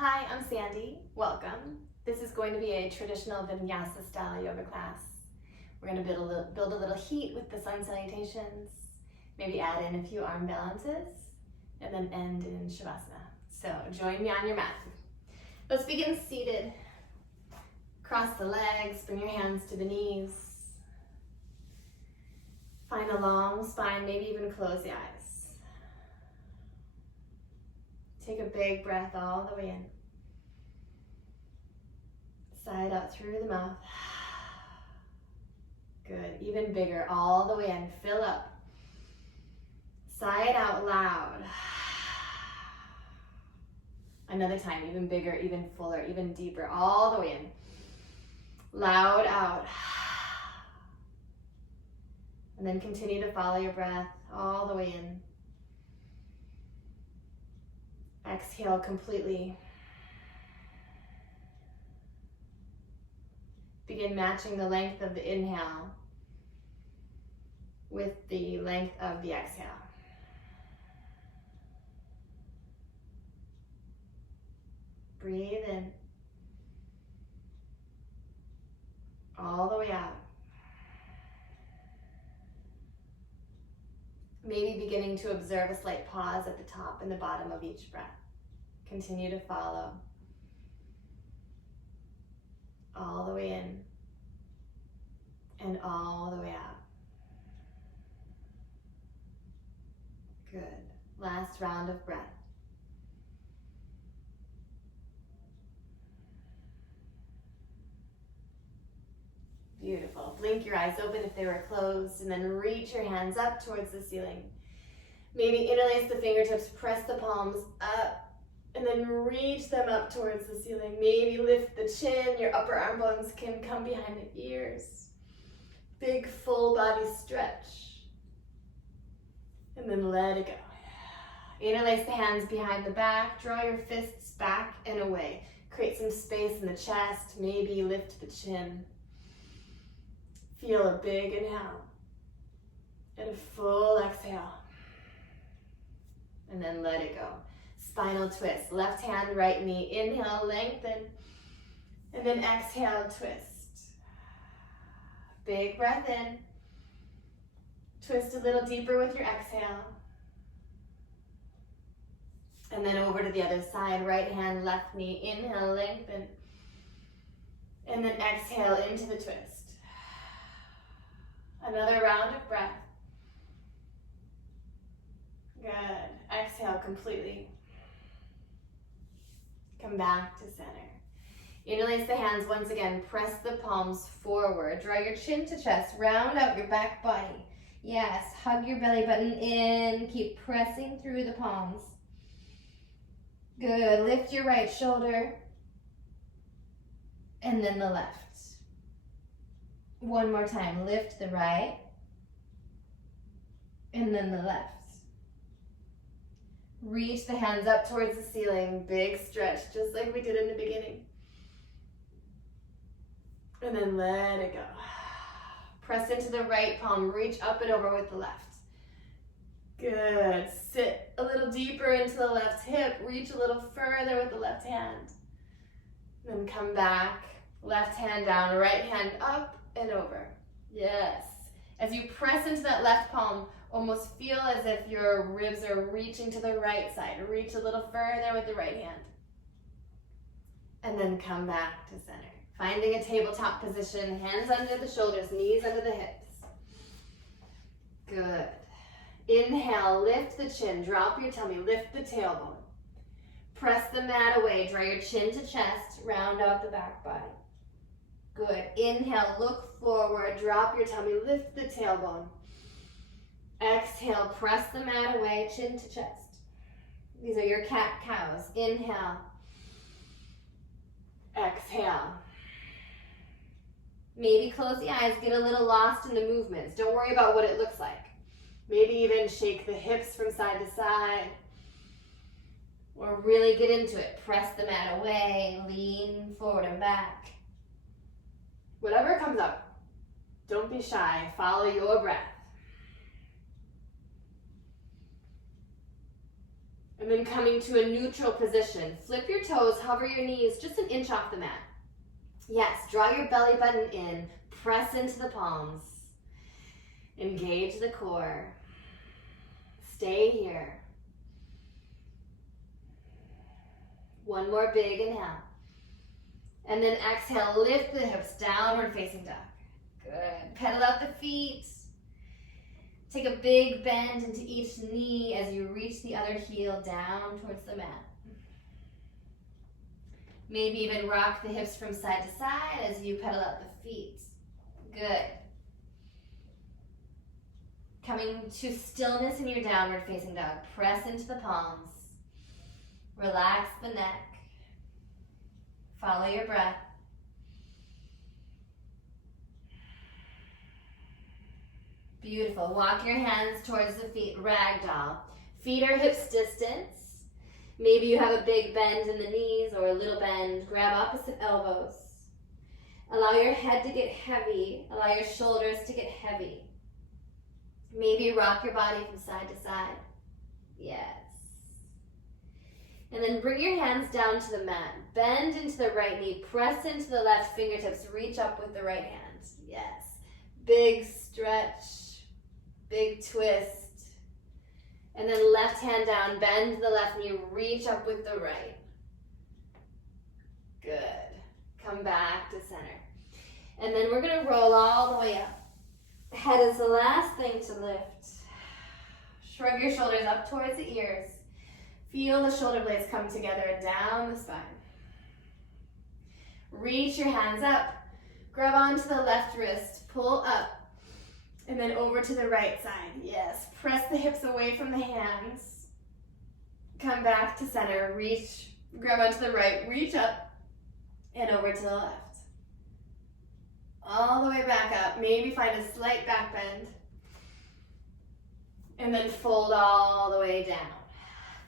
Hi, I'm Sandy. Welcome. This is going to be a traditional Vinyasa style yoga class. We're going to build a little heat with the sun salutations, maybe add in a few arm balances, and then end in Shavasana. So join me on your mat. Let's begin seated. Cross the legs, bring your hands to the knees. Find a long spine, maybe even close the eyes. Take a big breath all the way in. Side out through the mouth. Good, even bigger, all the way in. Fill up. Sigh it out loud. Another time, even bigger, even fuller, even deeper, all the way in. Loud out. And then continue to follow your breath all the way in. Exhale completely. Begin matching the length of the inhale with the length of the exhale. Breathe in. All the way out. Maybe beginning to observe a slight pause at the top and the bottom of each breath. Continue to follow. All the way in and all the way out. Good. Last round of breath. Beautiful. Blink your eyes open if they were closed, and then reach your hands up towards the ceiling. Maybe interlace the fingertips, press the palms up, and then reach them up towards the ceiling. Maybe lift the chin, your upper arm bones can come behind the ears. Big full body stretch. And then let it go. Interlace the hands behind the back, draw your fists back and away. Create some space in the chest, maybe lift the chin. Feel a big inhale and a full exhale. And then let it go. Spinal twist, left hand, right knee. Inhale, lengthen, and then exhale, twist. Big breath in. Twist a little deeper with your exhale. And then over to the other side, right hand, left knee. Inhale, lengthen, and then exhale into the twist. Another round of breath. Good. Exhale completely. Come back to center. Interlace the hands once again. Press the palms forward. Draw your chin to chest. Round out your back body. Yes, hug your belly button in. Keep pressing through the palms. Good. Lift your right shoulder. And then the left. One more time. Lift the right. And then the left. Reach the hands up towards the ceiling. Big stretch, just like we did in the beginning. And then let it go. Press into the right palm. Reach up and over with the left. Good. Sit a little deeper into the left hip. Reach a little further with the left hand. Then come back. Left hand down, right hand up and over. Yes. As you press into that left palm, almost feel as if your ribs are reaching to the right side. Reach a little further with the right hand. And then come back to center. Finding a tabletop position, hands under the shoulders, knees under the hips. Good. Inhale, lift the chin, drop your tummy, lift the tailbone. Press the mat away, draw your chin to chest, round out the back body. Good. Inhale, look forward, drop your tummy, lift the tailbone. Exhale, press the mat away, chin to chest. These are your cat-cows. Inhale. Exhale. Maybe close the eyes, get a little lost in the movements. Don't worry about what it looks like. Maybe even shake the hips from side to side. Or really get into it. Press the mat away, lean forward and back. Whatever comes up, don't be shy. Follow your breath. And then coming to a neutral position. Flip your toes, hover your knees just an inch off the mat. Yes, draw your belly button in, press into the palms. Engage the core. Stay here. One more big inhale. And then exhale, lift the hips, downward facing dog. Good. Pedal out the feet. Take a big bend into each knee as you reach the other heel down towards the mat. Maybe even rock the hips from side to side as you pedal out the feet. Good. Coming to stillness in your downward facing dog. Press into the palms. Relax the neck. Follow your breath. Beautiful. Walk your hands towards the feet, ragdoll. Feet are hips distance. Maybe you have a big bend in the knees or a little bend. Grab opposite elbows. Allow your head to get heavy. Allow your shoulders to get heavy. Maybe rock your body from side to side. Yes. And then bring your hands down to the mat. Bend into the right knee. Press into the left fingertips. Reach up with the right hand. Yes. Big stretch. Big twist. And then left hand down. Bend the left knee. Reach up with the right. Good. Come back to center. And then we're going to roll all the way up. Head is the last thing to lift. Shrug your shoulders up towards the ears. Feel the shoulder blades come together and down the spine. Reach your hands up. Grab onto the left wrist. Pull up. And then over to the right side. Yes. Press the hips away from the hands. Come back to center. Reach. Grab onto the right. Reach up. And over to the left. All the way back up. Maybe find a slight back bend. And then fold all the way down.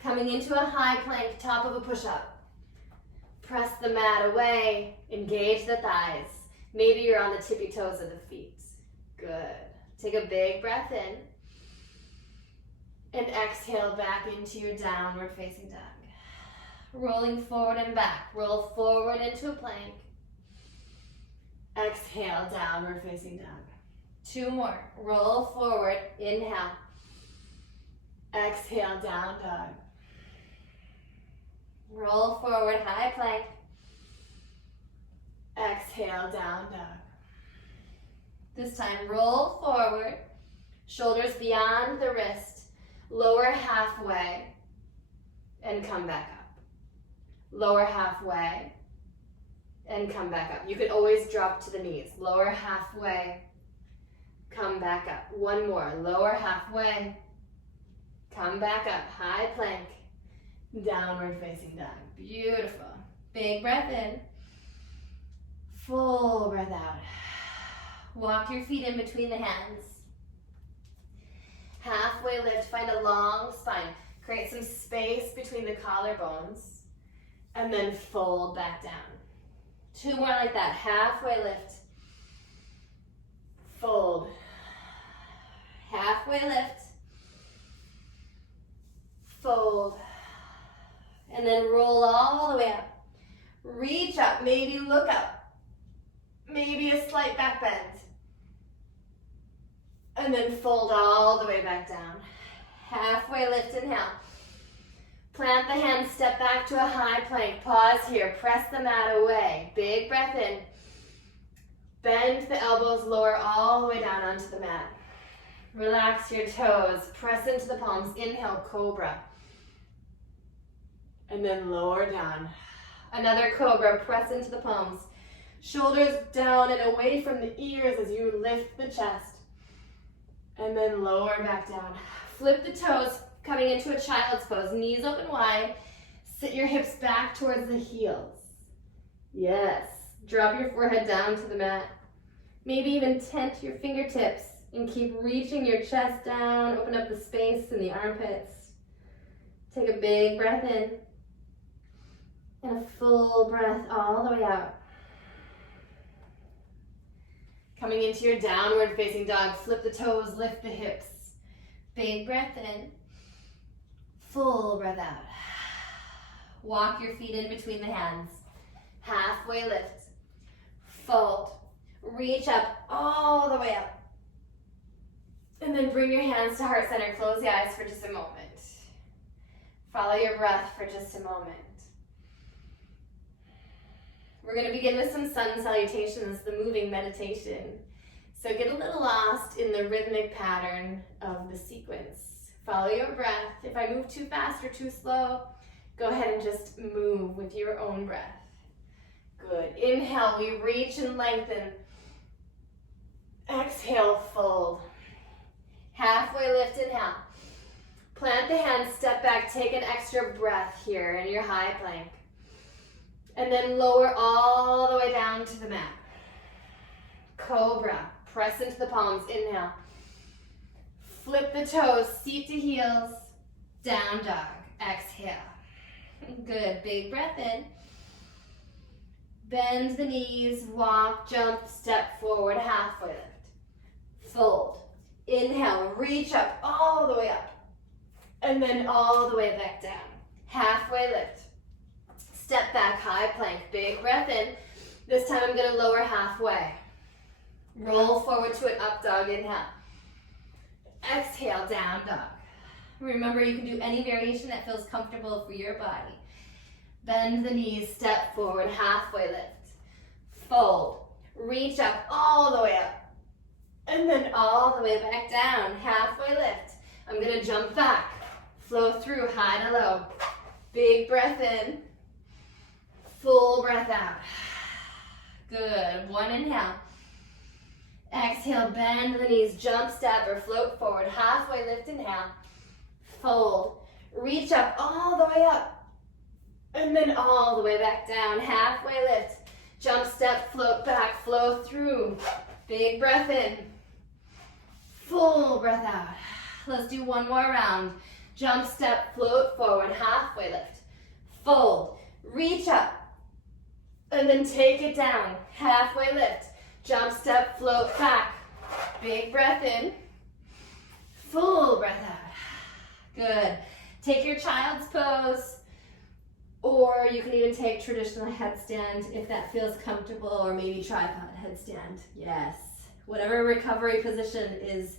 Coming into a high plank, top of a push-up. Press the mat away. Engage the thighs. Maybe you're on the tippy toes of the feet. Good. Take a big breath in. And exhale back into your downward facing dog. Rolling forward and back. Roll forward into a plank. Exhale, downward facing dog. 2 more. Roll forward. Inhale. Exhale, down dog. Roll forward, high plank. Exhale, down dog. This time, roll forward. Shoulders beyond the wrist. Lower halfway. And come back up. Lower halfway. And come back up. You can always drop to the knees. Lower halfway. Come back up. 1 more. Lower halfway. Come back up. High plank. Downward facing dog. Beautiful. Big breath in. Full breath out. Walk your feet in between the hands. Halfway lift. Find a long spine. Create some space between the collarbones. And then fold back down. 2 more like that. Halfway lift. Fold. Halfway lift. Fold. And then roll all the way up. Reach up. Maybe look up. Maybe a slight back bend. And then fold all the way back down. Halfway lift, inhale. Plant the hands, step back to a high plank. Pause here, press the mat away. Big breath in. Bend the elbows, lower all the way down onto the mat. Relax your toes, press into the palms. Inhale, cobra. And then lower down. Another cobra, press into the palms. Shoulders down and away from the ears as you lift the chest. And then lower back down. Flip the toes, coming into a child's pose. Knees open wide. Sit your hips back towards the heels. Yes. Drop your forehead down to the mat. Maybe even tent your fingertips and keep reaching your chest down. Open up the space in the armpits. Take a big breath in. And a full breath all the way out. Coming into your downward facing dog, flip the toes, lift the hips. Big breath in. Full breath out. Walk your feet in between the hands. Halfway lift. Fold. Reach up all the way up. And then bring your hands to heart center. Close the eyes for just a moment. Follow your breath for just a moment. We're going to begin with some sun salutations, the moving meditation. So get a little lost in the rhythmic pattern of the sequence. Follow your breath. If I move too fast or too slow, go ahead and just move with your own breath. Good. Inhale, we reach and lengthen. Exhale, fold. Halfway lift, inhale. Plant the hands, step back, take an extra breath here in your high plank. And then lower all the way down to the mat. Cobra. Press into the palms. Inhale. Flip the toes, seat to heels. Down dog. Exhale. Good. Big breath in. Bend the knees, walk, jump, step forward, halfway lift. Fold. Inhale, reach up, all the way up. And then all the way back down. Halfway lift. Step back, high plank, big breath in. This time I'm gonna lower halfway. Roll forward to an up dog, inhale. Exhale, down dog. Remember, you can do any variation that feels comfortable for your body. Bend the knees, step forward, halfway lift. Fold, reach up, all the way up. And then all the way back down, halfway lift. I'm gonna jump back, flow through, high to low. Big breath in, full breath out. Good, one inhale. Exhale, bend the knees, jump, step, or float forward. Halfway lift, inhale. Fold, reach up, all the way up. And then all the way back down, halfway lift. Jump, step, float back, flow through. Big breath in. Full breath out. Let's do one more round. Jump, step, float forward, halfway lift. Fold, reach up. And then take it down, halfway lift. Jump, step, float back. Big breath in. Full breath out. Good. Take your child's pose. Or you can even take traditional headstand if that feels comfortable, or maybe tripod headstand. Yes. Whatever recovery position is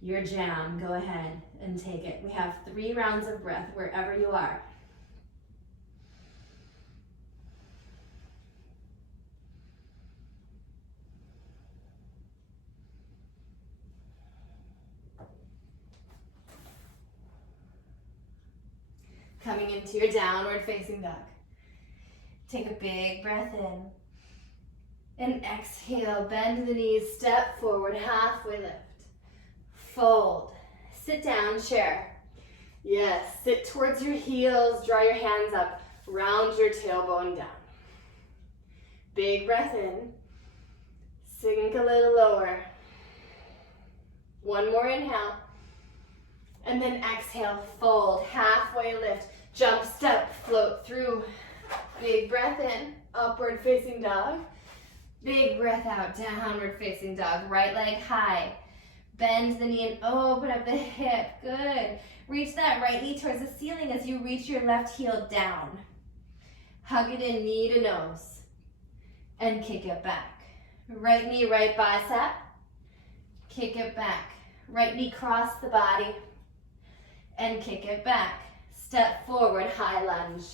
your jam, go ahead and take it. We have 3 rounds of breath wherever you are. Coming into your downward facing dog. Take a big breath in. And exhale, bend the knees, step forward, halfway lift. Fold, sit down, chair. Yes, sit towards your heels, draw your hands up, round your tailbone down. Big breath in, sink a little lower. One more inhale. And then exhale, fold, halfway lift, jump, step, float through. Big breath in, upward facing dog. Big breath out, downward facing dog. Right leg high. Bend the knee and open up the hip. Good. Reach that right knee towards the ceiling as you reach your left heel down. Hug it in, knee to nose. And kick it back. Right knee, right bicep. Kick it back. Right knee cross the body. And kick it back. Step forward, high lunge.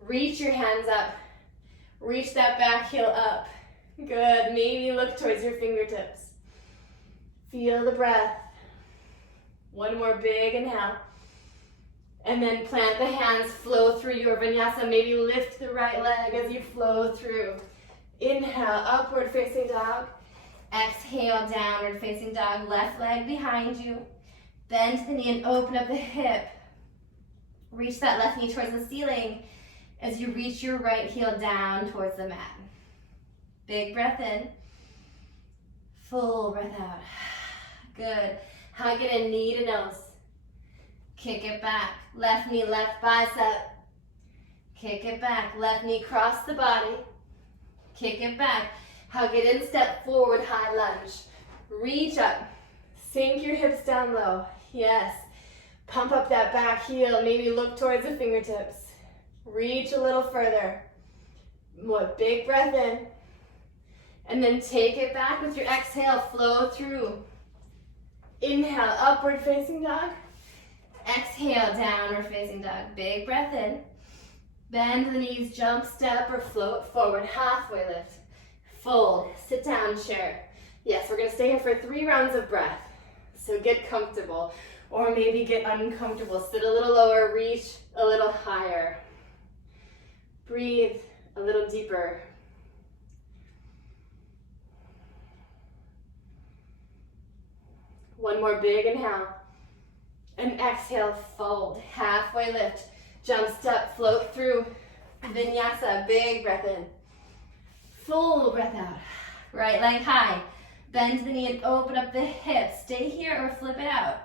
Reach your hands up. Reach that back heel up. Good. Maybe look towards your fingertips. Feel the breath. One more big inhale. And then plant the hands, flow through your vinyasa. Maybe lift the right leg as you flow through. Inhale, upward facing dog. Exhale, downward facing dog. Left leg behind you. Bend the knee and open up the hip. Reach that left knee towards the ceiling as you reach your right heel down towards the mat. Big breath in. Full breath out. Good. Hug it in, knee to nose. Kick it back. Left knee, left bicep. Kick it back. Left knee, cross the body. Kick it back. Hug it in, step forward, high lunge. Reach up. Sink your hips down low. Yes. Pump up that back heel, maybe look towards the fingertips. Reach a little further. More big breath in. And then take it back with your exhale, flow through. Inhale, upward facing dog. Exhale, downward facing dog. Big breath in. Bend the knees, jump, step, or float forward. Halfway lift. Fold, sit down, chair. Yes, we're gonna stay here for 3 rounds of breath. So get comfortable, or maybe get uncomfortable. Sit a little lower, reach a little higher. Breathe a little deeper. One more big inhale. And exhale, fold. Halfway lift. Jump, step, float through. Vinyasa, big breath in. Full breath out. Right leg high. Bend the knee and open up the hips. Stay here or flip it out.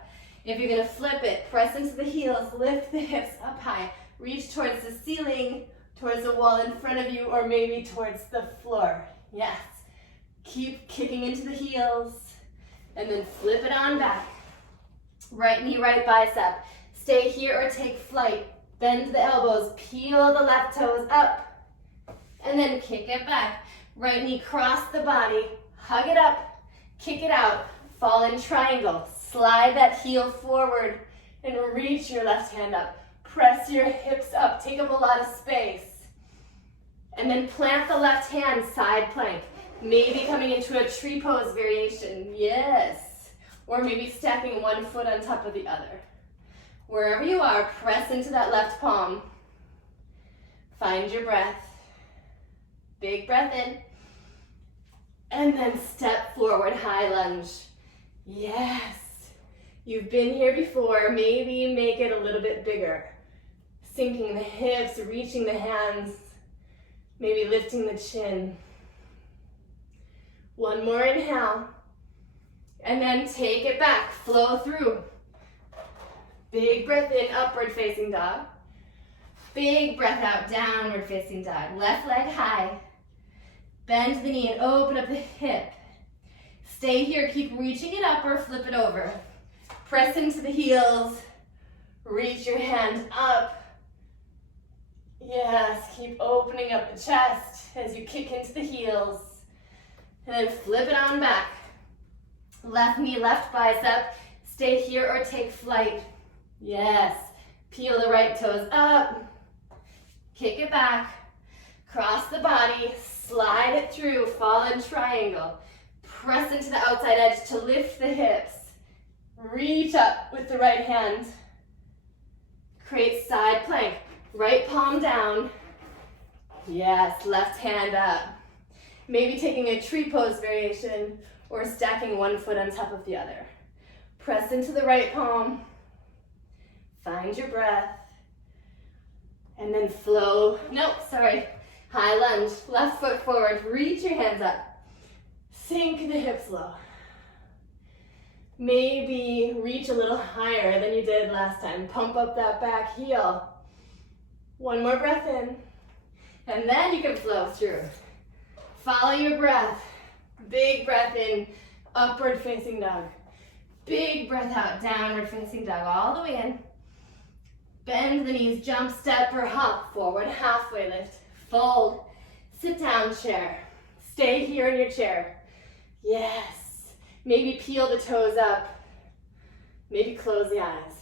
If you're gonna flip it, press into the heels, lift the hips up high. Reach towards the ceiling, towards the wall in front of you, or maybe towards the floor. Yes. Keep kicking into the heels. And then flip it on back. Right knee, right bicep. Stay here or take flight. Bend the elbows, peel the left toes up. And then kick it back. Right knee, cross the body. Hug it up, kick it out. Fall in triangle. Slide that heel forward and reach your left hand up. Press your hips up, take up a lot of space. And then plant the left hand, side plank. Maybe coming into a tree pose variation, yes. Or maybe stacking one foot on top of the other. Wherever you are, press into that left palm. Find your breath. Big breath in. And then step forward, high lunge. Yes. You've been here before, maybe make it a little bit bigger. Sinking the hips, reaching the hands, maybe lifting the chin. One more inhale, and then take it back, flow through. Big breath in, upward facing dog. Big breath out, downward facing dog. Left leg high. Bend the knee and open up the hip. Stay here, keep reaching it up or flip it over. Press into the heels, reach your hands up. Yes, keep opening up the chest as you kick into the heels. And then flip it on back. Left knee, left bicep. Stay here or take flight. Yes. Peel the right toes up. Kick it back. Cross the body. Slide it through. Fall in triangle. Press into the outside edge to lift the hips. Reach up with the right hand. Create side plank. Right palm down. Yes, left hand up. Maybe taking a tree pose variation or stacking one foot on top of the other. Press into the right palm. Find your breath. And then flow. Nope, sorry. High lunge. Left foot forward. Reach your hands up. Sink the hips low. Maybe reach a little higher than you did last time. Pump up that back heel. One more breath in. And then you can flow through. Follow your breath. Big breath in, upward facing dog. Big breath out, downward facing dog, all the way in. Bend the knees, jump, step, or hop forward, halfway lift. Fold, sit down chair. Stay here in your chair. Yes. Maybe peel the toes up. Maybe close the eyes.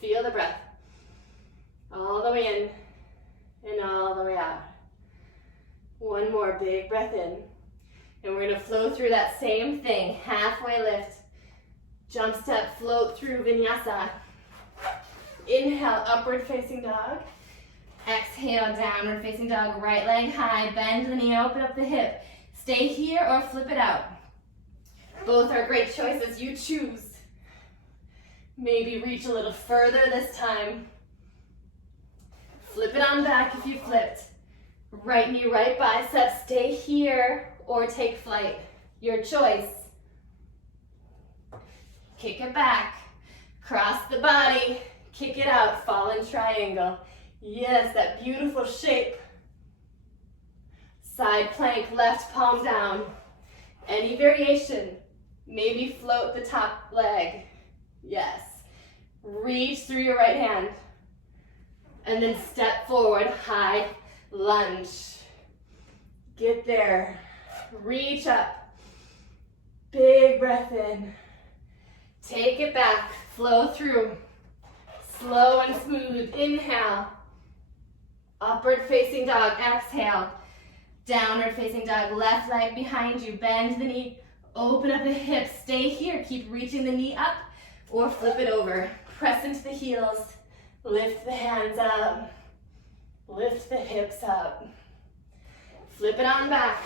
Feel the breath. All the way in and all the way out. One more big breath in. And we're gonna flow through that same thing. Halfway lift. Jump step, float through Vinyasa. Inhale, upward facing dog. Exhale, downward facing dog. Right leg high, bend the knee, open up the hip. Stay here or flip it out. Both are great choices, you choose. Maybe reach a little further this time. Flip it on back if you flipped. Right knee, right bicep, stay here or take flight. Your choice. Kick it back. Cross the body. Kick it out. Fall in triangle. Yes, that beautiful shape. Side plank, left palm down. Any variation. Maybe float the top leg. Yes. Reach through your right hand. And then step forward, high lunge. Get there. Reach up. Big breath in. Take it back. Flow through. Slow and smooth. Inhale. Upward facing dog. Exhale. Downward facing dog. Left leg behind you. Bend the knee. Open up the hips. Stay here. Keep reaching the knee up or flip it over. Press into the heels. Lift the hands up. Lift the hips up. Flip it on back.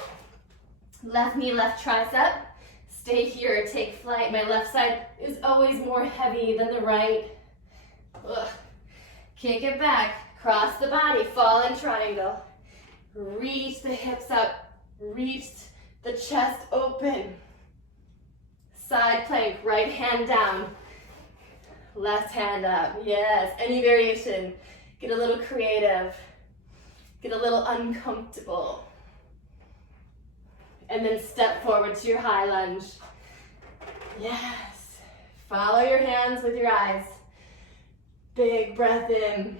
Left knee, left tricep. Stay here. Take flight. My left side is always more heavy than the right. Ugh. Kick it back. Cross the body. Fall in triangle. Reach the hips up. Reach the chest open. Side plank. Right hand down. Left hand up. Yes. Any variation. Get a little creative. Get a little uncomfortable. And then step forward to your high lunge. Yes. Follow your hands with your eyes. Big breath in.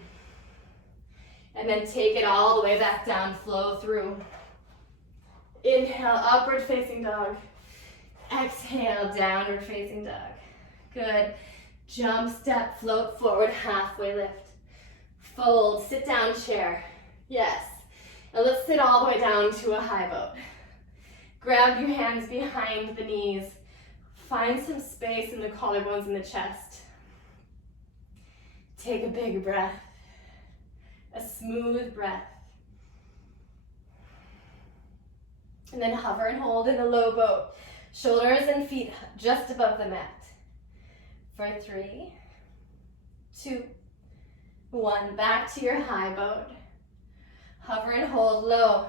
And then take it all the way back down. Flow through. Inhale, upward facing dog. Exhale, downward facing dog. Good. Jump, step, float forward, halfway lift. Fold, sit down chair. Yes. Now let's sit all the way down to a high boat. Grab your hands behind the knees. Find some space in the collarbones and the chest. Take a big breath. A smooth breath. And then hover and hold in the low boat. Shoulders and feet just above the mat. For 3, 2, 1. Back to your high boat. Hover and hold low.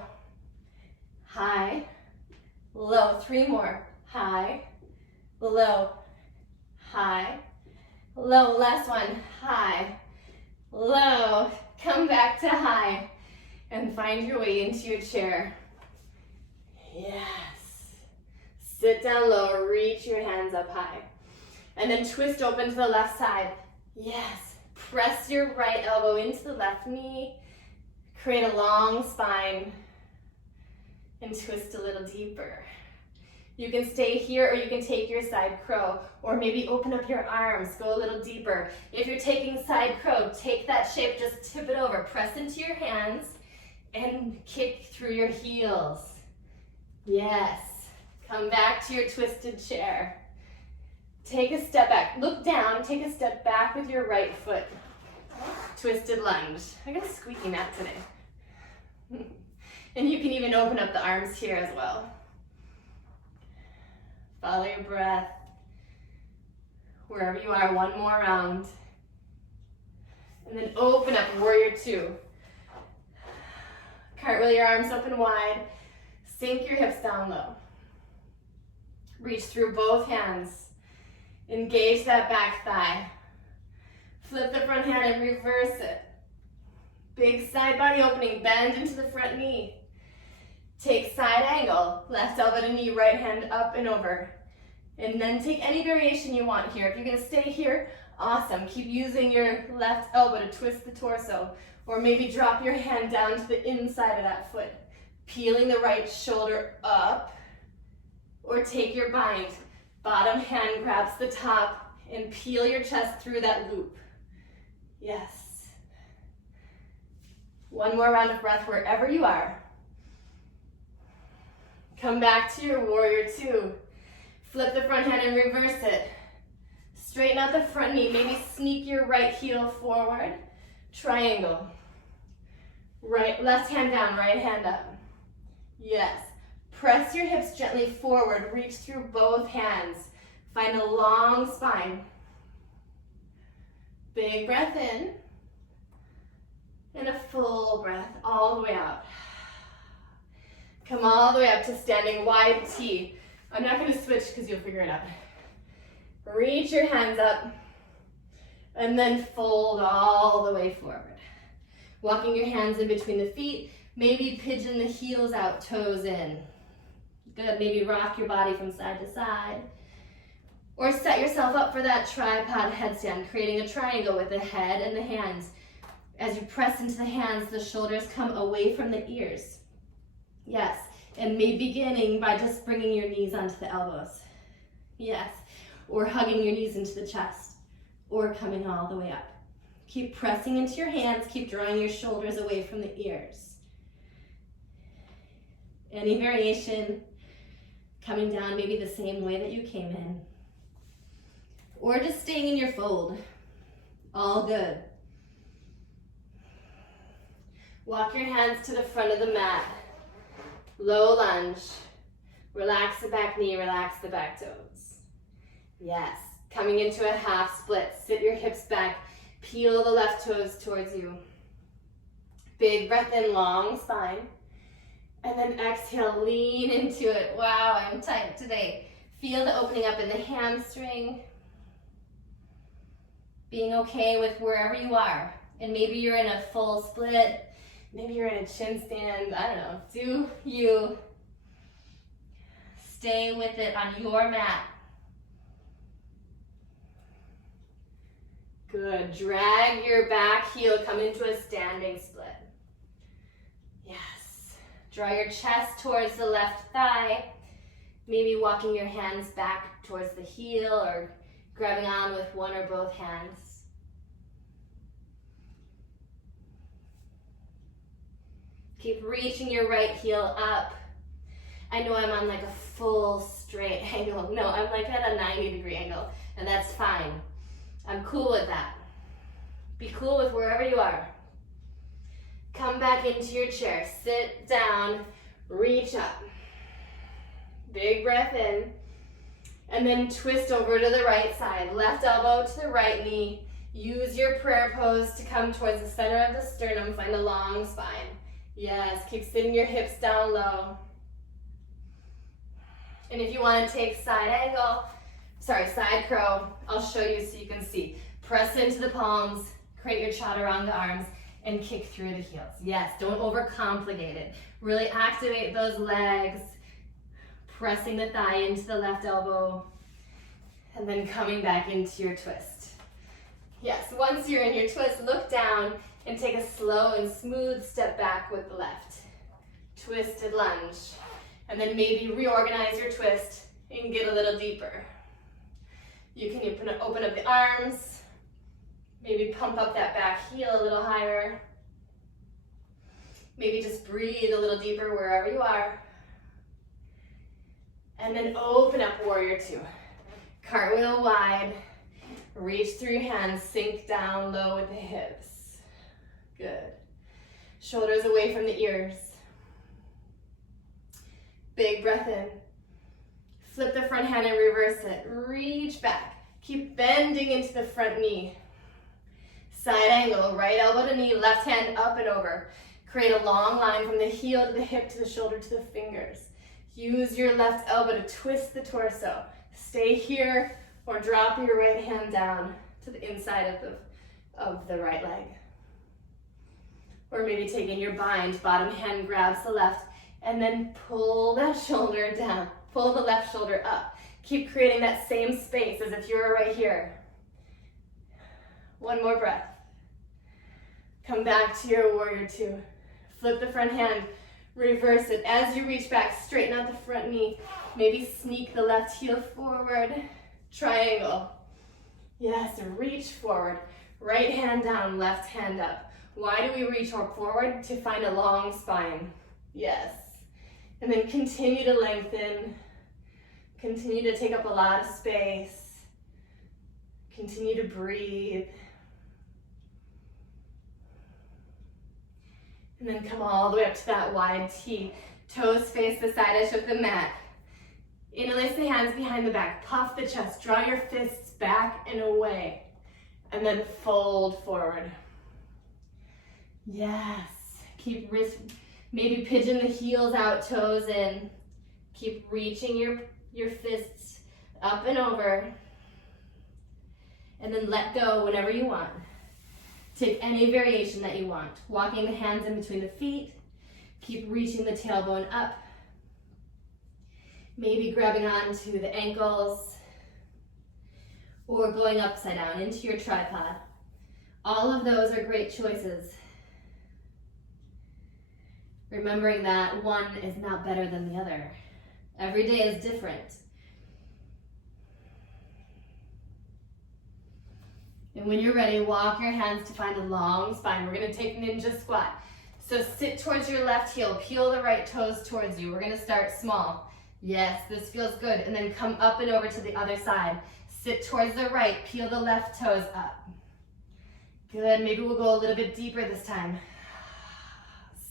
High. Low. 3 more. High. Low. High. Low. Last one. High. Low. Come back to high. And find your way into your chair. Yes. Sit down low. Reach your hands up high. And then twist open to the left side. Yes. Press your right elbow into the left knee. Create a long spine. And twist a little deeper. You can stay here or you can take your side crow. Or maybe open up your arms. Go a little deeper. If you're taking side crow, take that shape. Just tip it over. Press into your hands. And kick through your heels. Yes. Come back to your twisted chair. Take a step back. Look down. Take a step back with your right foot. Twisted lunge. I got a squeaky mat today. And you can even open up the arms here as well. Follow your breath. Wherever you are, one more round. And then open up, warrior 2. Cartwheel your arms open wide. Sink your hips down low. Reach through both hands. Engage that back thigh. Flip the front hand and reverse it. Big side body opening, bend into the front knee. Take side angle, left elbow to knee, right hand up and over. And then take any variation you want here. If you're gonna stay here, awesome. Keep using your left elbow to twist the torso. Or maybe drop your hand down to the inside of that foot. Peeling the right shoulder up. Or take your bind. Bottom hand grabs the top and peel your chest through that loop. Yes. One more round of breath wherever you are. Come back to your warrior 2. Flip the front hand and reverse it. Straighten out the front knee. Maybe sneak your right heel forward. Triangle. Right, left hand down, right hand up. Yes. Press your hips gently forward. Reach through both hands. Find a long spine. Big breath in. And a full breath all the way out. Come all the way up to standing wide T. I'm not going to switch because you'll figure it out. Reach your hands up. And then fold all the way forward. Walking your hands in between the feet. Maybe pigeon the heels out, toes in. Good. Maybe rock your body from side to side. Or set yourself up for that tripod headstand, creating a triangle with the head and the hands. As you press into the hands, the shoulders come away from the ears. Yes, and maybe beginning by just bringing your knees onto the elbows. Yes, or hugging your knees into the chest, or coming all the way up. Keep pressing into your hands, keep drawing your shoulders away from the ears. Any variation, coming down maybe the same way that you came in. Or just staying in your fold, all good. Walk your hands to the front of the mat. Low lunge. Relax the back knee, relax the back toes. Yes. Coming into a half split. Sit your hips back. Peel the left toes towards you. Big breath in, long spine. And then exhale, lean into it. Wow, I'm tight today. Feel the opening up in the hamstring. Being okay with wherever you are. And maybe you're in a full split. Maybe you're in a chin stand. I don't know. Do you. Stay with it on your mat. Good. Drag your back heel. Come into a standing split. Yes. Draw your chest towards the left thigh. Maybe walking your hands back towards the heel or grabbing on with one or both hands. Keep reaching your right heel up. I know I'm on like a full straight angle. No, I'm like at a 90-degree angle, and that's fine. I'm cool with that. Be cool with wherever you are. Come back into your chair. Sit down, reach up. Big breath in. And then twist over to the right side. Left elbow to the right knee. Use your prayer pose to come towards the center of the sternum. Find a long spine. Yes, keep sitting your hips down low. And if you want to take side crow, I'll show you so you can see. Press into the palms, create your chaturanga arms, and kick through the heels. Yes, don't overcomplicate it. Really activate those legs, pressing the thigh into the left elbow, and then coming back into your twist. Yes, once you're in your twist, look down and take a slow and smooth step back with the left. Twisted lunge. And then maybe reorganize your twist and get a little deeper. You can open up the arms, maybe pump up that back heel a little higher. Maybe just breathe a little deeper wherever you are. And then open up warrior two. Cartwheel wide, reach through your hands, sink down low with the hips. Good. Shoulders away from the ears. Big breath in. Flip the front hand and reverse it. Reach back. Keep bending into the front knee. Side angle, right elbow to knee, left hand up and over. Create a long line from the heel to the hip to the shoulder to the fingers. Use your left elbow to twist the torso. Stay here or drop your right hand down to the inside of the right leg. Or maybe taking your bind, bottom hand grabs the left, and then pull that shoulder down. Pull the left shoulder up. Keep creating that same space as if you were right here. One more breath. Come back to your warrior two. Flip the front hand, reverse it. As you reach back, straighten out the front knee. Maybe sneak the left heel forward. Triangle. Yes, reach forward. Right hand down, left hand up. Why do we reach forward? To find a long spine. Yes. And then continue to lengthen. Continue to take up a lot of space. Continue to breathe. And then come all the way up to that wide T. Toes face the side edge of the mat. Interlace the hands behind the back. Puff the chest. Draw your fists back and away. And then fold forward. Yes. Keep maybe pigeon the heels out, toes in. Keep reaching your fists up and over. And then let go whenever you want. Take any variation that you want. Walking the hands in between the feet. Keep reaching the tailbone up. Maybe grabbing onto the ankles. or going upside down into your tripod. All of those are great choices. Remembering that one is not better than the other. Every day is different. And when you're ready, walk your hands to find a long spine. We're gonna take ninja squat. So sit towards your left heel, peel the right toes towards you. We're gonna start small. Yes, this feels good. And then come up and over to the other side. Sit towards the right, peel the left toes up. Good, maybe we'll go a little bit deeper this time.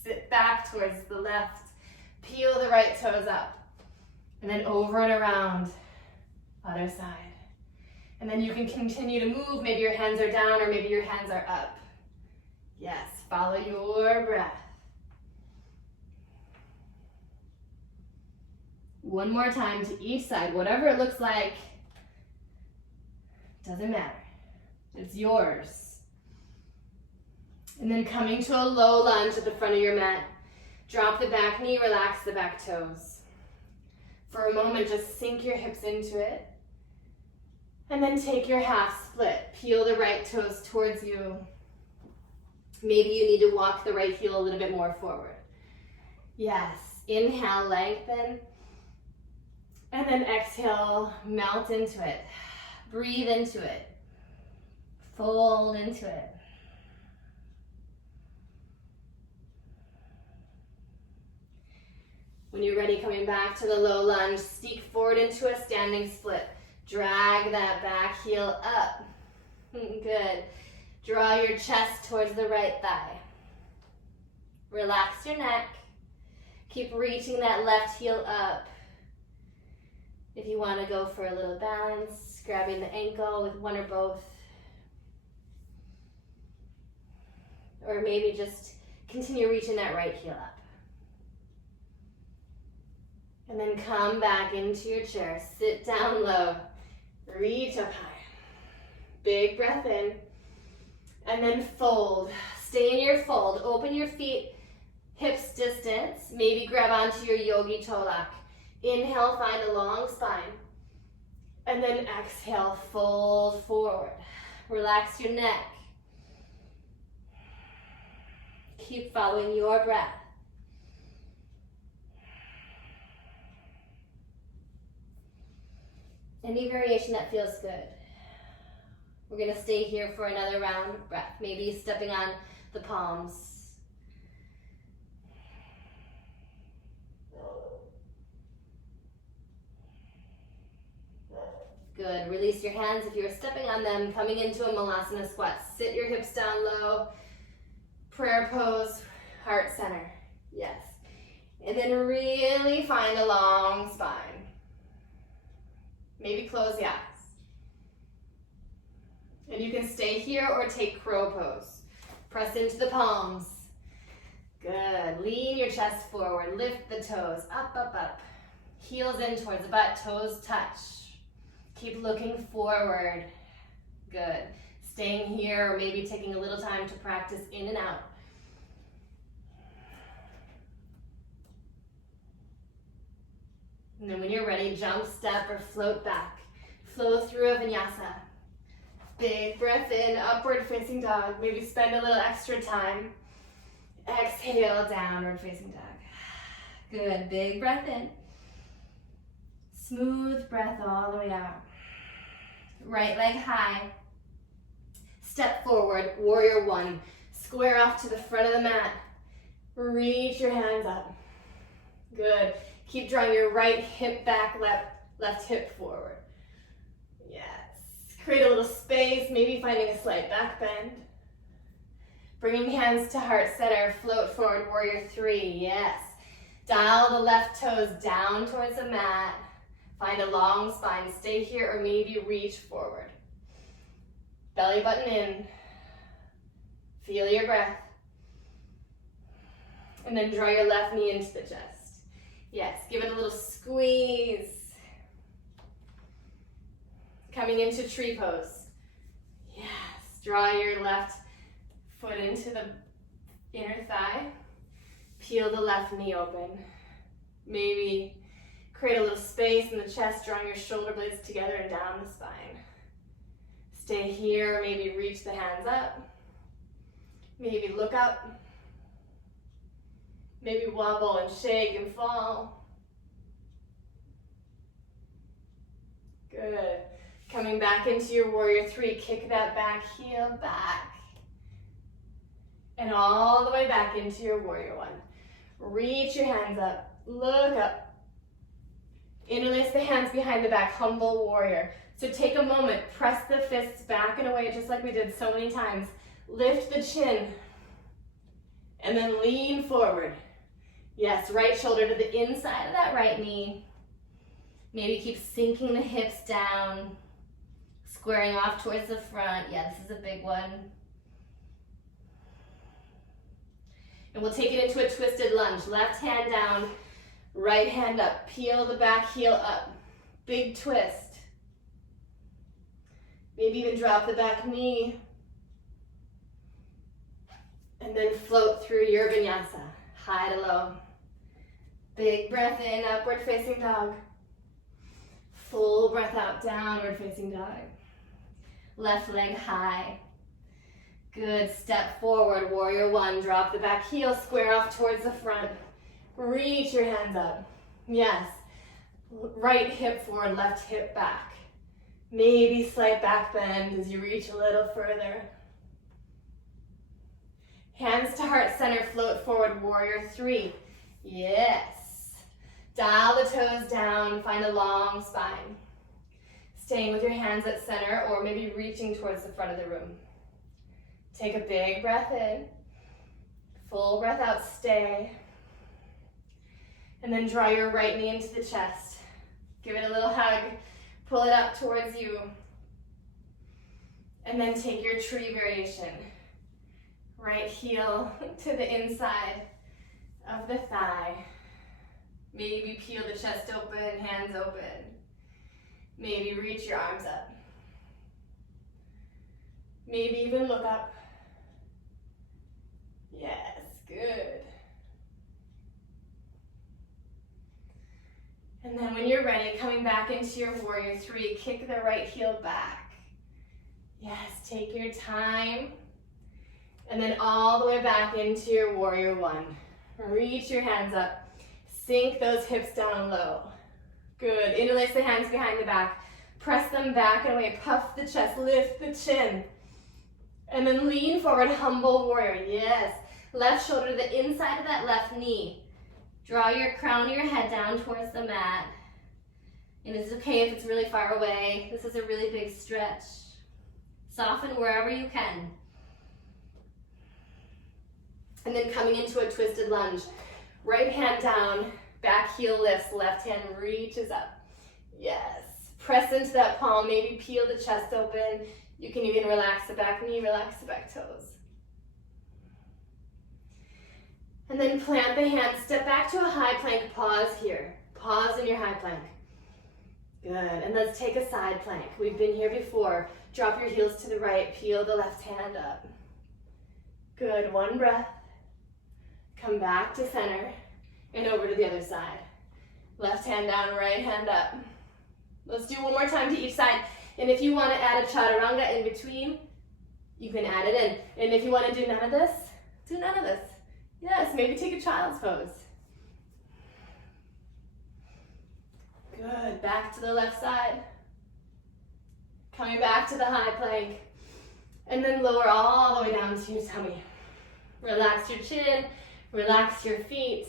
Sit back towards the left, peel the right toes up. And then over and around, other side. And then you can continue to move. Maybe your hands are down or maybe your hands are up. Yes, follow your breath. One more time to each side, whatever it looks like, doesn't matter. It's yours. And then coming to a low lunge at the front of your mat. Drop the back knee, relax the back toes. For a moment, just sink your hips into it. And then take your half split. Peel the right toes towards you. Maybe you need to walk the right heel a little bit more forward. Yes, inhale, lengthen. And then exhale, melt into it. Breathe into it. Fold into it. When you're ready, coming back to the low lunge, sneak forward into a standing split. Drag that back heel up. Good. Draw your chest towards the right thigh. Relax your neck. Keep reaching that left heel up. If you want to go for a little balance, grabbing the ankle with one or both. Or maybe just continue reaching that right heel up. And then come back into your chair. Sit down low. Reach up high. Big breath in. And then fold. Stay in your fold. Open your feet, hips distance. Maybe grab onto your yogi toe lock. Inhale, find a long spine. And then exhale, fold forward. Relax your neck. Keep following your breath. Any variation that feels good. We're going to stay here for another round of breath. Maybe stepping on the palms. Good. Release your hands if you're stepping on them, coming into a malasana squat. Sit your hips down low. Prayer pose, heart center. Yes. And then really find a long spine. Maybe close the eyes. And you can stay here or take crow pose. Press into the palms. Good. Lean your chest forward. Lift the toes. Up, up, up. Heels in towards the butt. Toes touch. Keep looking forward. Good. Staying here or maybe taking a little time to practice in and out. And then when you're ready, jump, step, or float back. Flow through a vinyasa. Big breath in, upward facing dog. Maybe spend a little extra time. Exhale, downward facing dog. Good, big breath in. Smooth breath all the way out. Right leg high. Step forward, warrior one. Square off to the front of the mat. Reach your hands up. Good. Keep drawing your right hip back, left hip forward. Yes. Create a little space, maybe finding a slight back bend. Bringing hands to heart center, float forward, warrior three. Yes. Dial the left toes down towards the mat. Find a long spine. Stay here or maybe reach forward. Belly button in. Feel your breath. And then draw your left knee into the chest. Yes, give it a little squeeze. Coming into tree pose. Yes, draw your left foot into the inner thigh. Peel the left knee open. Maybe create a little space in the chest, drawing your shoulder blades together and down the spine. Stay here, maybe reach the hands up. Maybe look up. Maybe wobble and shake and fall. Good. Coming back into your warrior three, kick that back heel back. And all the way back into your warrior one. Reach your hands up, look up. Interlace the hands behind the back, humble warrior. So take a moment, press the fists back and away just like we did so many times. Lift the chin, and then lean forward. Yes, right shoulder to the inside of that right knee. Maybe keep sinking the hips down, squaring off towards the front. Yeah, this is a big one. And we'll take it into a twisted lunge. Left hand down, right hand up. Peel the back heel up. Big twist. Maybe even drop the back knee. And then float through your vinyasa, high to low. Big breath in, upward facing dog. Full breath out, downward facing dog. Left leg high. Good, step forward, warrior one. Drop the back heel, square off towards the front. Reach your hands up. Yes, right hip forward, left hip back. Maybe slight back bend as you reach a little further. Hands to heart center, float forward, warrior three. Yes. Dial the toes down, find a long spine. Staying with your hands at center or maybe reaching towards the front of the room. Take a big breath in. Full breath out, stay. And then draw your right knee into the chest. Give it a little hug. Pull it up towards you. And then take your tree variation. Right heel to the inside of the thigh. Maybe peel the chest open, hands open. Maybe reach your arms up. Maybe even look up. Yes, good. And then when you're ready, coming back into your warrior three, kick the right heel back. Yes, take your time. And then all the way back into your warrior one. Reach your hands up. Sink those hips down low. Good. Interlace the hands behind the back. Press them back and away. Puff the chest. Lift the chin. And then lean forward. Humble warrior. Yes. Left shoulder to the inside of that left knee. Draw your crown of your head down towards the mat. And it's okay if it's really far away. This is a really big stretch. Soften wherever you can. And then coming into a twisted lunge. Right hand down, back heel lifts, left hand reaches up. Yes. Press into that palm, maybe peel the chest open. You can even relax the back knee, relax the back toes. And then plant the hands, step back to a high plank, pause here. Pause in your high plank. Good, and let's take a side plank. We've been here before. Drop your heels to the right, peel the left hand up. Good, one breath. Come back to center and over to the other side. Left hand down, right hand up. Let's do one more time to each side. And if you want to add a chaturanga in between, you can add it in. And if you want to do none of this, do none of this. Yes, maybe take a child's pose. Good, back to the left side. Coming back to the high plank. And then lower all the way down to your tummy. Relax your chin, relax your feet.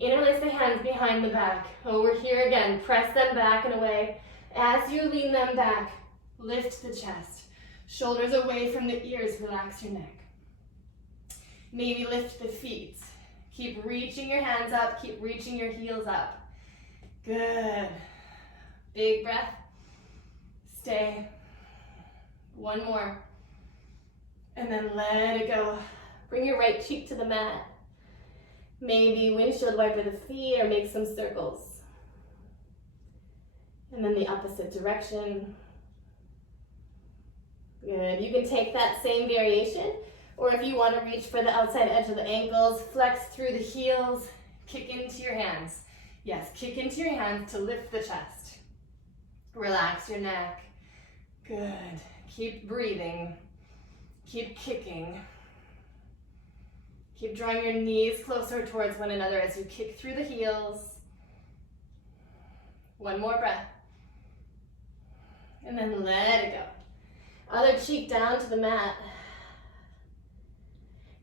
Interlace the hands behind the back. Over here again, press them back and away. As you lean them back, lift the chest. Shoulders away from the ears, relax your neck. Maybe lift the feet. Keep reaching your hands up, keep reaching your heels up. Good. Big breath. Stay. One more. And then let it go. Bring your right cheek to the mat. Maybe windshield wiper the feet or make some circles. And then the opposite direction. Good. You can take that same variation, or if you want to reach for the outside edge of the ankles, flex through the heels, kick into your hands. Yes, kick into your hands to lift the chest. Relax your neck. Good. Keep breathing. Keep kicking. Keep drawing your knees closer towards one another as you kick through the heels. One more breath. And then let it go. Other cheek down to the mat.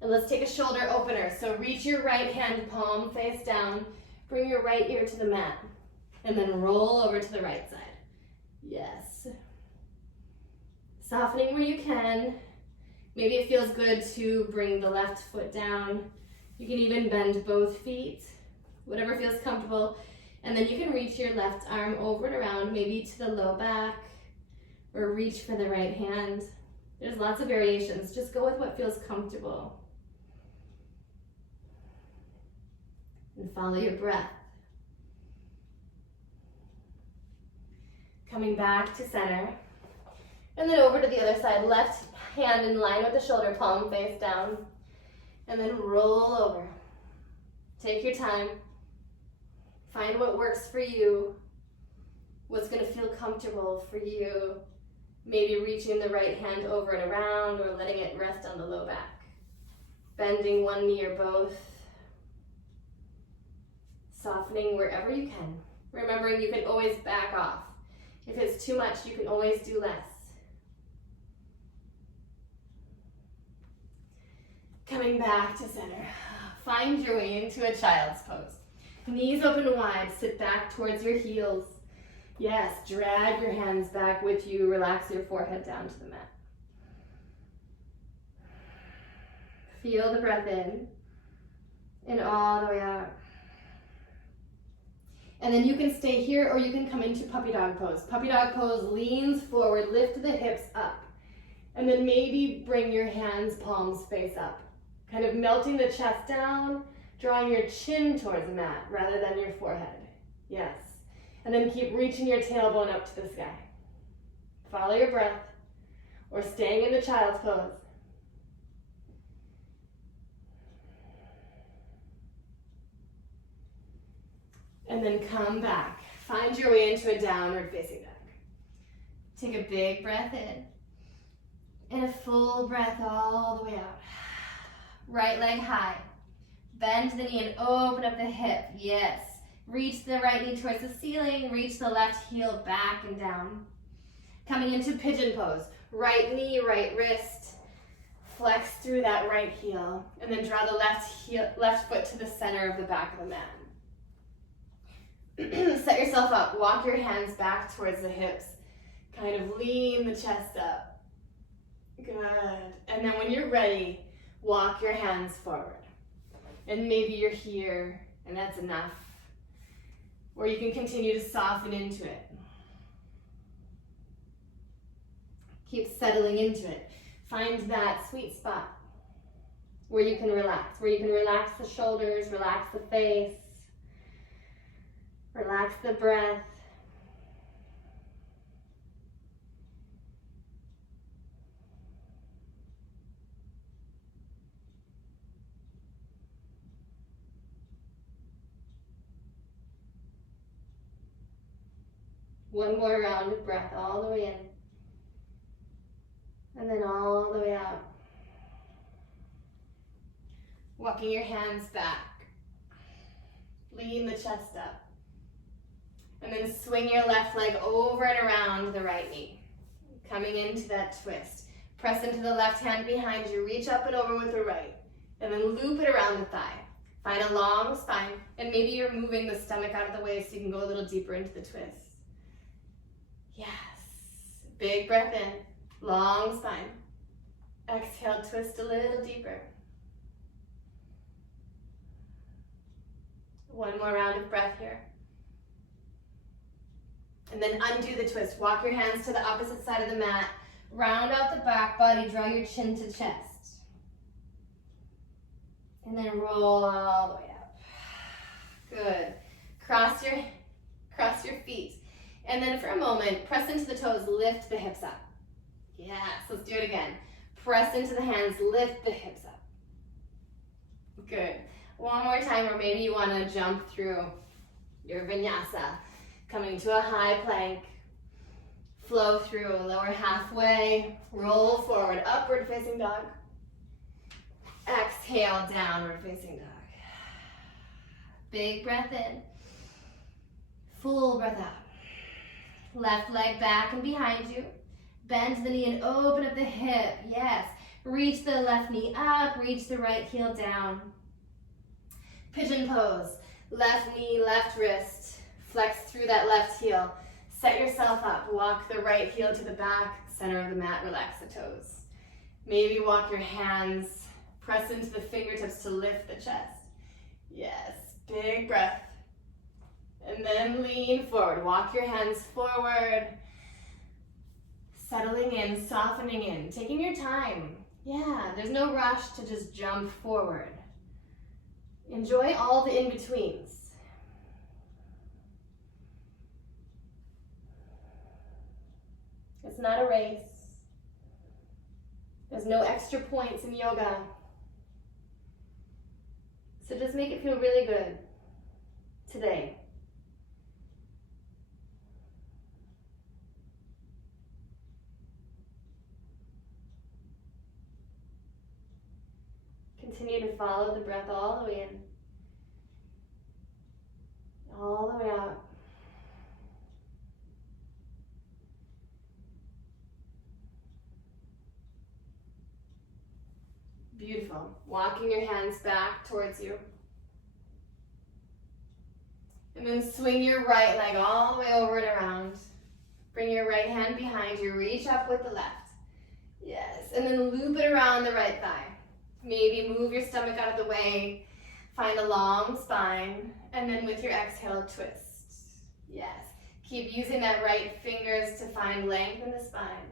And let's take a shoulder opener. So reach your right hand palm face down. Bring your right ear to the mat. And then roll over to the right side. Yes. Softening where you can. Maybe it feels good to bring the left foot down. You can even bend both feet, whatever feels comfortable. And then you can reach your left arm over and around, maybe to the low back, or reach for the right hand. There's lots of variations. Just go with what feels comfortable. And follow your breath. Coming back to center. And then over to the other side, left hand in line with the shoulder, palm face down. And then roll over. Take your time. Find what works for you. What's going to feel comfortable for you. Maybe reaching the right hand over and around or letting it rest on the low back. Bending one knee or both. Softening wherever you can. Remembering you can always back off. If it's too much, you can always do less. Coming back to center. Find your way into a child's pose. Knees open wide, sit back towards your heels. Yes, drag your hands back with you. Relax your forehead down to the mat. Feel the breath in and all the way out. And then you can stay here or you can come into puppy dog pose. Puppy dog pose leans forward, lift the hips up. And then maybe bring your hands, palms face up. Kind of melting the chest down, drawing your chin towards the mat rather than your forehead. Yes. And then keep reaching your tailbone up to the sky. Follow your breath or staying in the child's pose. And then come back. Find your way into a downward facing dog. Take a big breath in. And a full breath all the way out. Right leg high. Bend the knee and open up the hip. Yes. Reach the right knee towards the ceiling. Reach the left heel back and down. Coming into pigeon pose. Right knee, right wrist. Flex through that right heel. And then draw the left foot to the center of the back of the mat. Set yourself up. Walk your hands back towards the hips. Kind of lean the chest up. Good. And then when you're ready, walk your hands forward. And maybe you're here, and that's enough. Or you can continue to soften into it. Keep settling into it. Find that sweet spot where you can relax. Where you can relax the shoulders, relax the face. Relax the breath. One more round of breath all the way in. And then all the way out. Walking your hands back. Lean the chest up. And then swing your left leg over and around the right knee. Coming into that twist. Press into the left hand behind you. Reach up and over with the right. And then loop it around the thigh. Find a long spine. And maybe you're moving the stomach out of the way so you can go a little deeper into the twist. Yes. Big breath in. Long spine. Exhale, twist a little deeper. One more round of breath here. And then undo the twist. Walk your hands to the opposite side of the mat. Round out the back body. Draw your chin to chest. And then roll all the way up. Good. Cross your feet. And then for a moment, press into the toes. Lift the hips up. Yes, let's do it again. Press into the hands. Lift the hips up. Good. One more time, or maybe you want to jump through your Vinyasa. Coming to a high plank. Flow through, lower halfway, roll forward, upward facing dog. Exhale, downward facing dog. Big breath in. Full breath out. Left leg back and behind you. Bend the knee and open up the hip. Yes. Reach the left knee up, reach the right heel down. Pigeon pose. Left knee, left wrist. Flex through that left heel. Set yourself up. Walk the right heel to the back, center of the mat, relax the toes. Maybe walk your hands, press into the fingertips to lift the chest. Yes, big breath. And then lean forward. Walk your hands forward. Settling in, softening in, taking your time. Yeah, there's no rush to just jump forward. Enjoy all the in-betweens. It's not a race. There's no extra points in yoga. So just make it feel really good today. Continue to follow the breath all the way in, all the way out. Beautiful. Walking your hands back towards you. And then swing your right leg all the way over and around. Bring your right hand behind you. Reach up with the left. Yes. And then loop it around the right thigh. Maybe move your stomach out of the way. Find a long spine. And then with your exhale, twist. Yes. Keep using that right fingers to find length in the spine.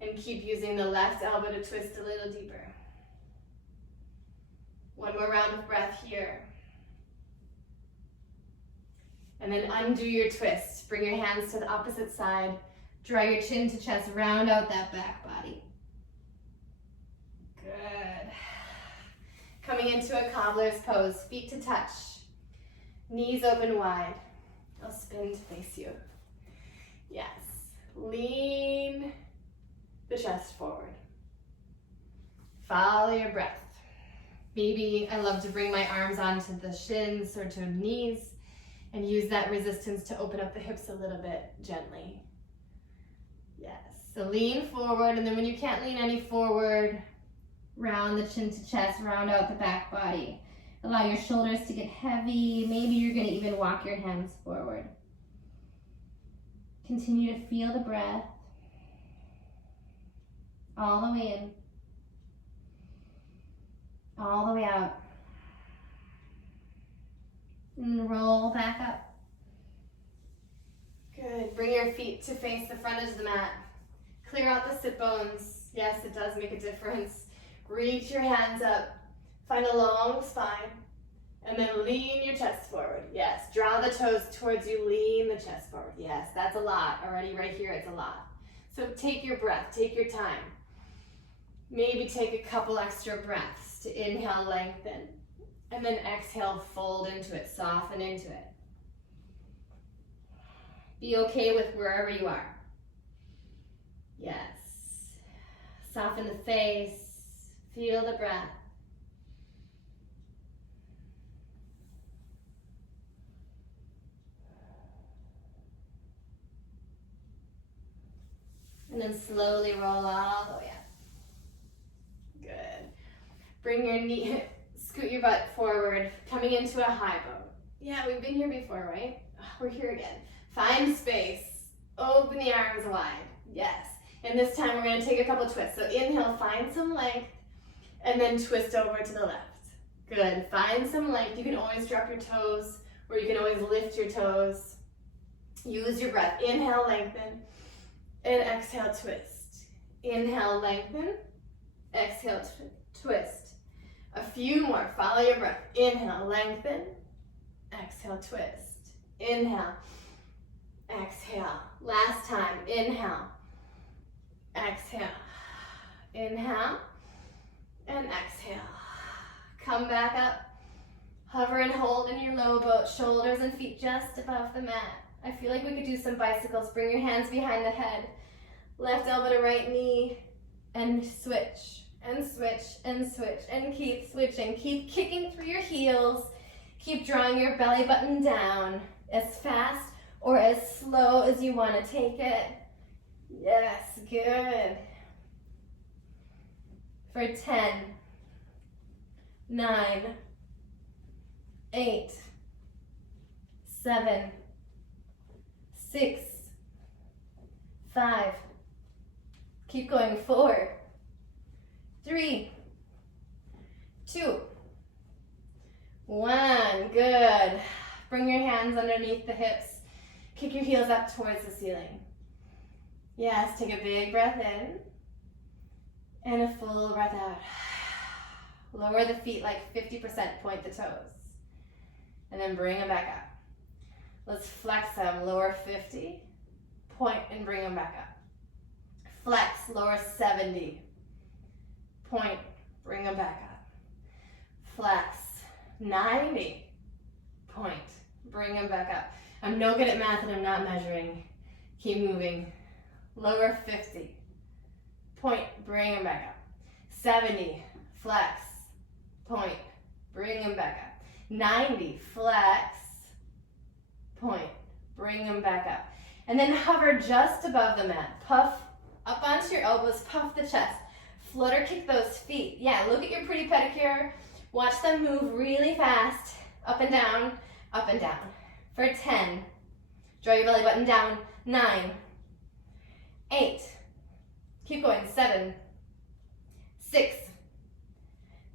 And keep using the left elbow to twist a little deeper. One more round of breath here. And then undo your twist. Bring your hands to the opposite side. Draw your chin to chest. Round out that back body. Good. Coming into a cobbler's pose. Feet to touch. Knees open wide. I'll spin to face you. Yes. Lean the chest forward. Follow your breath. Maybe I love to bring my arms onto the shins or to knees and use that resistance to open up the hips a little bit gently. Yes, so lean forward, and then when you can't lean any forward, round the chin to chest, round out the back body. Allow your shoulders to get heavy. Maybe you're gonna even walk your hands forward. Continue to feel the breath all the way in. All the way out. And roll back up. Good. Bring your feet to face the front edge of the mat. Clear out the sit bones. Yes, it does make a difference. Reach your hands up. Find a long spine. And then lean your chest forward. Yes. Draw the toes towards you. Lean the chest forward. Yes, that's a lot. Already right here, it's a lot. So take your breath. Take your time. Maybe take a couple extra breaths to inhale, lengthen, and then exhale, fold into it, soften into it. Be okay with wherever you are. Yes. Soften the face, feel the breath. And then slowly roll all the way up. Good. Bring your knee, scoot your butt forward, coming into a high boat. Yeah, we've been here before, right? We're here again. Find space, open the arms wide. Yes. And this time we're gonna take a couple twists. So inhale, find some length, and then twist over to the left. Good, find some length. You can always drop your toes, or you can always lift your toes. Use your breath. Inhale, lengthen, and exhale, twist. Inhale, lengthen, exhale, twist. A few more, follow your breath. Inhale, lengthen, exhale, twist. Inhale, exhale. Last time, inhale, exhale, inhale, and exhale. Come back up, hover and hold in your low boat, shoulders and feet just above the mat. I feel like we could do some bicycles. Bring your hands behind the head, Left elbow to right knee, and switch, and switch, and switch, and keep switching. Keep kicking through your heels. Keep drawing your belly button down as fast or as slow as you want to take it. Yes, good. For 10, 9, 8, 7, 6, 5. Keep going. 4, 3, 2, 1. Good. Bring your hands underneath the hips. Kick your heels up towards the ceiling. Yes, take a big breath in and a full breath out. Lower the feet like 50%, point the toes. And then bring them back up. Let's flex them, lower 50, point and bring them back up. Flex, lower 70, point, bring them back up. Flex, 90, point, bring them back up. I'm no good at math and I'm not measuring. Keep moving. Lower 50, point, bring them back up. 70, flex, point, bring them back up. 90, flex, point, bring them back up. And then hover just above the mat. Puff up onto your elbows, puff the chest. Flutter kick those feet. Yeah, look at your pretty pedicure. Watch them move really fast. Up and down, up and down. For 10, draw your belly button down. 9, 8, keep going. 7, 6,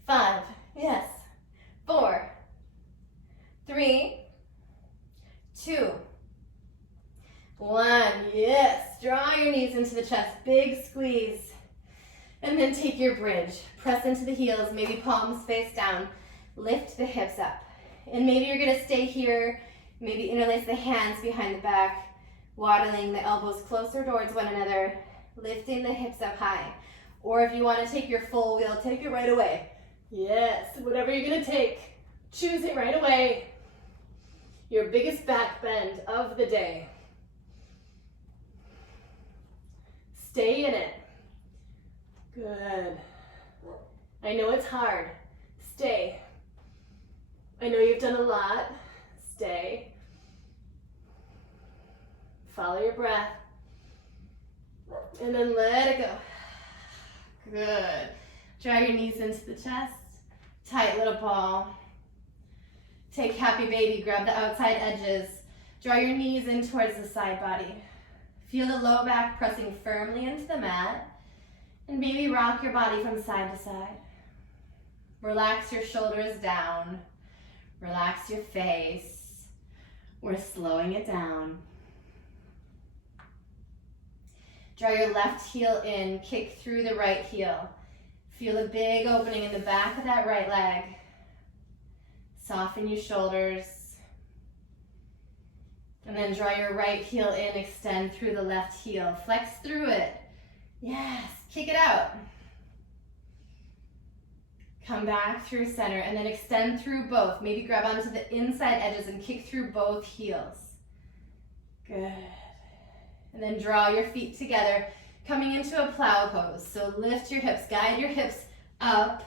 5, yes. 4, 3, 2, 1, yes. Draw your knees into the chest, big squeeze. And then take your bridge. Press into the heels, maybe palms face down. Lift the hips up. And maybe you're gonna stay here, maybe interlace the hands behind the back, waddling the elbows closer towards one another, lifting the hips up high. Or if you wanna take your full wheel, take it right away. Yes, whatever you're gonna take, choose it right away. Your biggest back bend of the day. Stay in it. Good. I know it's hard. Stay. I know you've done a lot. Stay. Follow your breath. And then let it go. Good. Draw your knees into the chest. Tight little ball. Take happy baby. Grab the outside edges. Draw your knees in towards the side body. Feel the low back pressing firmly into the mat. And maybe rock your body from side to side. Relax your shoulders down. Relax your face. We're slowing it down. Draw your left heel in, kick through the right heel. Feel a big opening in the back of that right leg. Soften your shoulders. And then draw your right heel in, extend through the left heel. Flex through it. Yes, kick it out. Come back through center and then extend through both. Maybe grab onto the inside edges and kick through both heels. Good. And then draw your feet together, coming into a plow pose. So lift your hips, guide your hips up.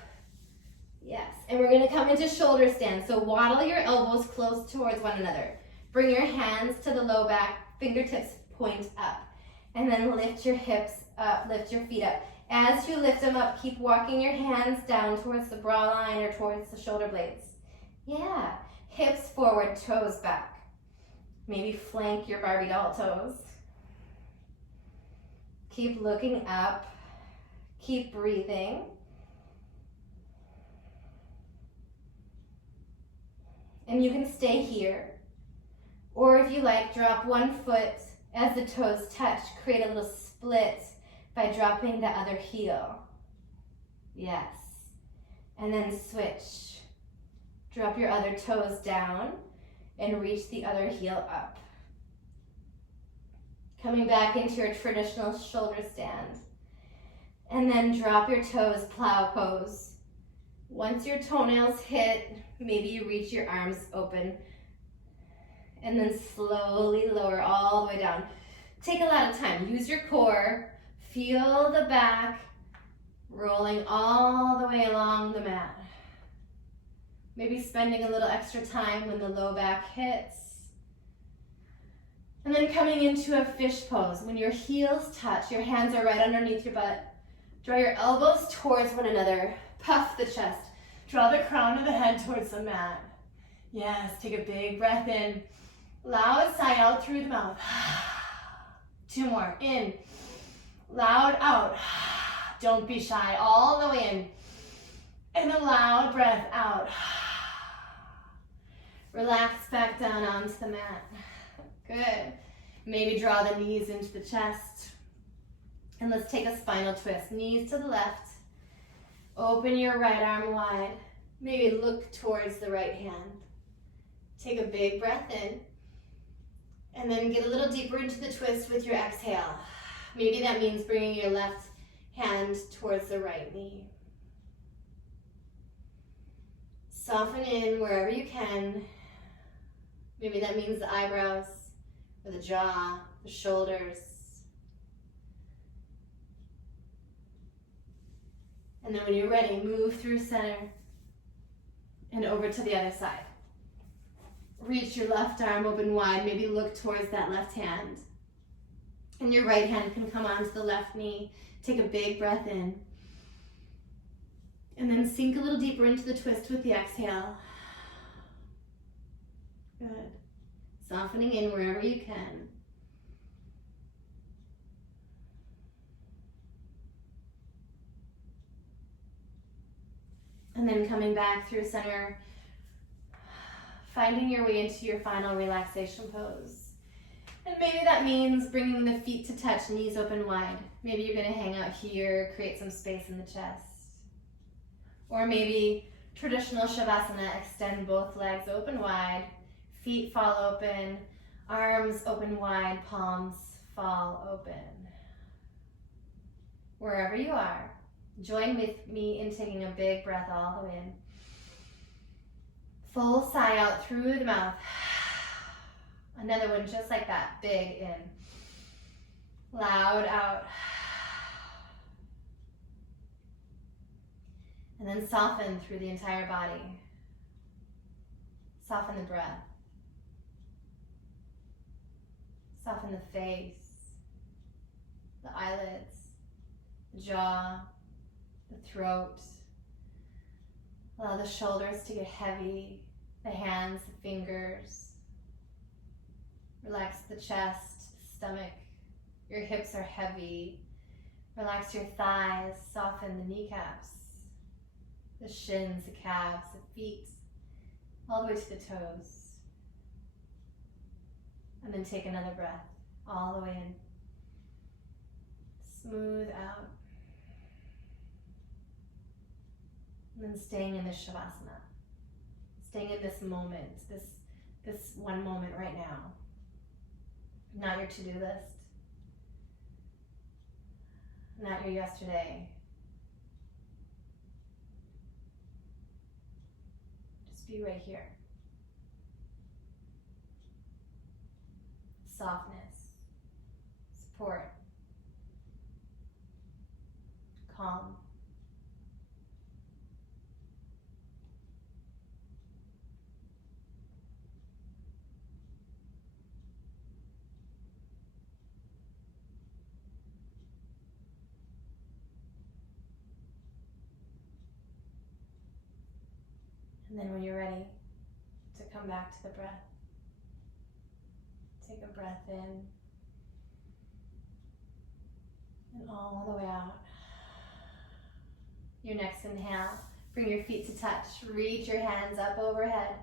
Yes, and we're gonna come into shoulder stand. So waddle your elbows close towards one another. Bring your hands to the low back, fingertips point up. And then lift your hips up, lift your feet up. As you lift them up, keep walking your hands down towards the bra line or towards the shoulder blades. Yeah, hips forward, toes back. Maybe flank your Barbie doll toes. Keep looking up, keep breathing. And you can stay here. Or if you like, drop one foot as the toes touch, create a little split by dropping the other heel. Yes. And then switch. Drop your other toes down and reach the other heel up. Coming back into your traditional shoulder stand. And then drop your toes, plow pose. Once your toenails hit, maybe you reach your arms open. And then slowly lower all the way down. Take a lot of time. Use your core. Feel the back rolling all the way along the mat. Maybe spending a little extra time when the low back hits. And then coming into a fish pose. When your heels touch, your hands are right underneath your butt. Draw your elbows towards one another. Puff the chest. Draw the crown of the head towards the mat. Yes, take a big breath in. Loud sigh out through the mouth. 2 more. In. Loud out. Don't be shy. All the way in. And a loud breath out. Relax back down onto the mat. Good. Maybe draw the knees into the chest. And let's take a spinal twist. Knees to the left. Open your right arm wide. Maybe look towards the right hand. Take a big breath in. And then get a little deeper into the twist with your exhale. Maybe that means bringing your left hand towards the right knee. Soften in wherever you can. Maybe that means the eyebrows, or the jaw, the shoulders. And then when you're ready, move through center and over to the other side. Reach your left arm open wide, maybe look towards that left hand. And your right hand can come onto the left knee. Take a big breath in. And then sink a little deeper into the twist with the exhale. Good. Softening in wherever you can. And then coming back through center, finding your way into your final relaxation pose. And maybe that means bringing the feet to touch, knees open wide. Maybe you're gonna hang out here, create some space in the chest. Or maybe traditional Shavasana, extend both legs open wide, feet fall open, arms open wide, palms fall open. Wherever you are, join with me in taking a big breath all the way in. Full sigh out through the mouth. Another one just like that, big in. Loud out. And then soften through the entire body. Soften the breath. Soften the face, the eyelids, the jaw, the throat. Allow the shoulders to get heavy, the hands, the fingers. Relax the chest, stomach. Your hips are heavy. Relax your thighs, soften the kneecaps, the shins, the calves, the feet, all the way to the toes. And then take another breath, all the way in. Smooth out. And then staying in this Shavasana. Staying in this moment, this one moment right now. Not your to-do list. Not your yesterday. Just be right here. Softness, support, calm. And then when you're ready to come back to the breath, take a breath in and all the way out. Your next inhale, bring your feet to touch. Reach your hands up overhead.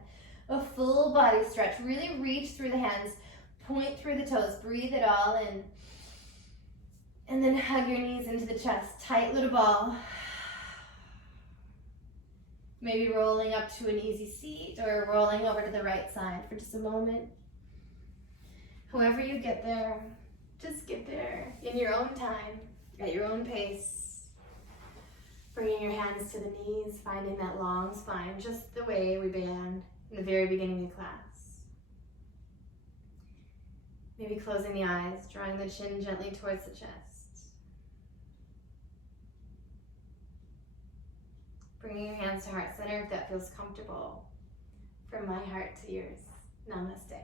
A full body stretch. Really reach through the hands. Point through the toes. Breathe it all in. And then hug your knees into the chest. Tight little ball. Maybe rolling up to an easy seat or rolling over to the right side for just a moment. However you get there, just get there in your own time, at your own pace. Bringing your hands to the knees, finding that long spine, just the way we began in the very beginning of class. Maybe closing the eyes, drawing the chin gently towards the chest. Bringing your hands to heart center if that feels comfortable. From my heart to yours. Namaste.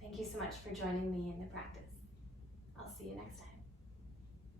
Thank you so much for joining me in the practice. I'll see you next time.